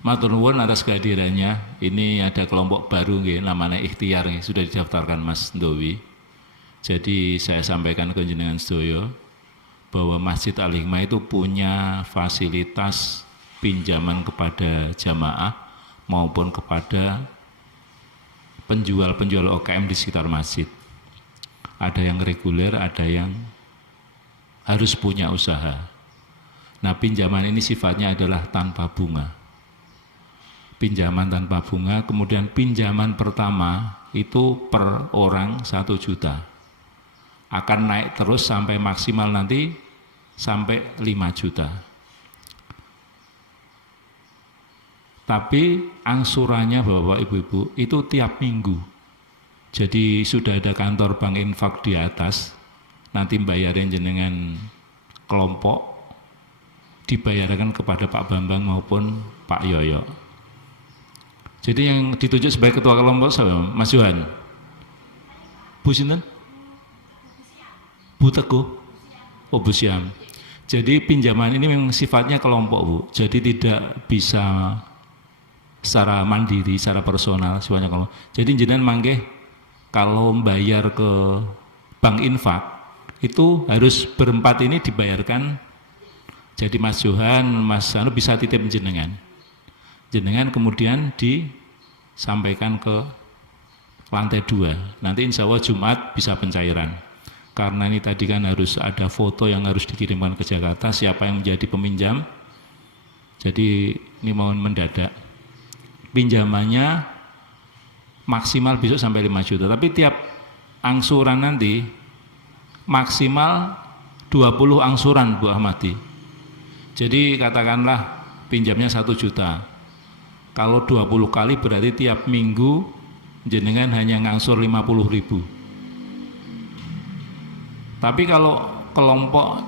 Matur nuwun atas kehadirannya. Ini ada kelompok baru nggih, namanya Ikhtiar nggih, sudah didaftarkan Mas Ndowi. Jadi saya sampaikan ke jenengan sedaya bahwa Masjid Al-Hikmah itu punya fasilitas pinjaman kepada jamaah maupun kepada penjual-penjual OKM di sekitar masjid. Ada yang reguler, ada yang harus punya usaha. Nah, pinjaman ini sifatnya adalah tanpa bunga. Pinjaman tanpa bunga, kemudian pinjaman pertama itu per orang 1 juta. Akan naik terus sampai maksimal nanti sampai 5 juta. Tapi angsurannya Bapak Ibu-Ibu itu tiap minggu. Jadi sudah ada kantor Bank Infak di atas, nanti bayarin jenengan kelompok, dibayarkan kepada Pak Bambang maupun Pak Yoyo. Jadi yang ditunjuk sebagai ketua kelompok siapa? Mas Johan? Bu Sinten? Bu Teguh? Oh, Bu Syam. Jadi pinjaman ini memang sifatnya kelompok, Bu. Jadi tidak bisa secara mandiri, secara personal, sifatnya kelompok. Jadi jenengan mangke kalau membayar ke Bank Infak itu harus berempat ini dibayarkan. Jadi Mas Johan, Mas Anu bisa titip jenengan. Jenengan kemudian disampaikan ke lantai 2. Nanti insya Allah Jumat bisa pencairan. Karena ini tadi kan harus ada foto yang harus dikirimkan ke Jakarta, siapa yang menjadi peminjam. Jadi ini mau mendadak. Pinjamannya maksimal besok sampai 5 juta. Tapi tiap angsuran nanti maksimal 20 angsuran Bu Ahmadi. Jadi katakanlah pinjamnya 1 juta. Kalau 20 kali berarti tiap minggu jenengan hanya ngangsur 50.000. Tapi kalau kelompok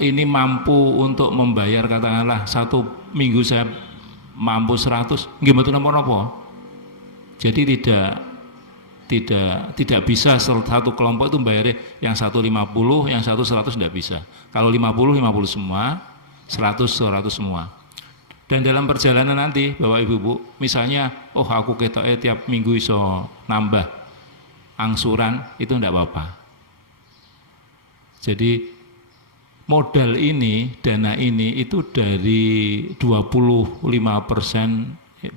ini mampu untuk membayar katakanlah 1 minggu saya mampu 100, nggih mboten napa-napa. Jadi tidak bisa satu kelompok itu bayarnya yang 150, yang 100 tidak bisa. Kalau 50 semua, 100 semua. Dan dalam perjalanan nanti Bapak Ibu, misalnya oh aku ketoknya tiap minggu iso nambah angsuran, itu enggak apa-apa. Jadi modal ini, dana ini itu dari 25%,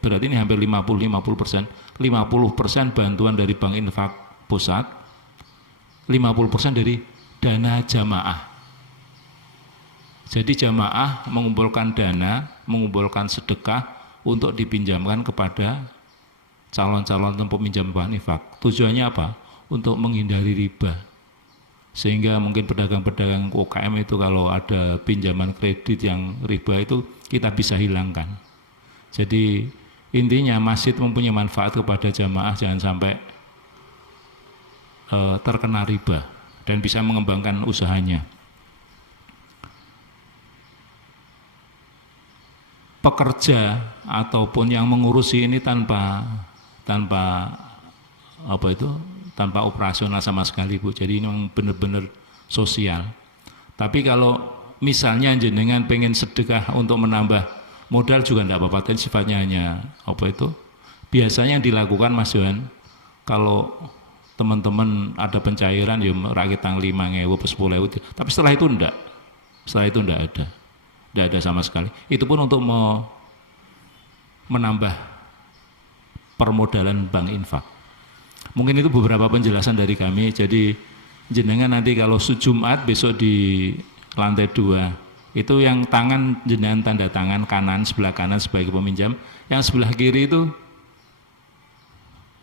berarti ini hampir 50%, 50% bantuan dari Bank Infak Pusat, 50% dari dana jamaah. Jadi jamaah mengumpulkan dana, mengumpulkan sedekah untuk dipinjamkan kepada calon-calon peminjam Bank Infak. Tujuannya apa? Untuk menghindari riba. Sehingga mungkin pedagang-pedagang UKM itu kalau ada pinjaman kredit yang riba itu kita bisa hilangkan. Jadi intinya masjid mempunyai manfaat kepada jamaah, jangan sampai terkena riba dan bisa mengembangkan usahanya. Pekerja ataupun yang mengurusi ini tanpa operasional sama sekali Bu. Jadi ini memang benar-benar sosial. Tapi kalau misalnya jenengan pengen sedekah untuk menambah modal juga tidak apa-apa, tapi sifatnya hanya biasanya yang dilakukan Mas Johan, kalau teman-teman ada pencairan ya rakit tang 5.000 10.000, tapi setelah itu enggak ada sama sekali. Itu pun untuk menambah permodalan Bank Infak. Mungkin itu beberapa penjelasan dari kami. Jadi jenengan nanti kalau Jumat besok di lantai 2 itu yang tangan jenengan tanda tangan kanan, sebelah kanan sebagai peminjam, yang sebelah kiri itu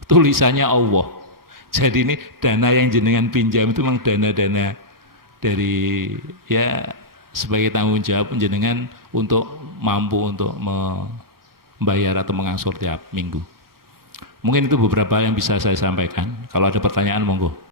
tulisannya Allah. Jadi ini dana yang jenengan pinjam itu memang dana-dana dari ya sebagai tanggung jawab jenengan untuk mampu untuk membayar atau mengangsur tiap minggu. Mungkin itu beberapa yang bisa saya sampaikan. Kalau ada pertanyaan monggo.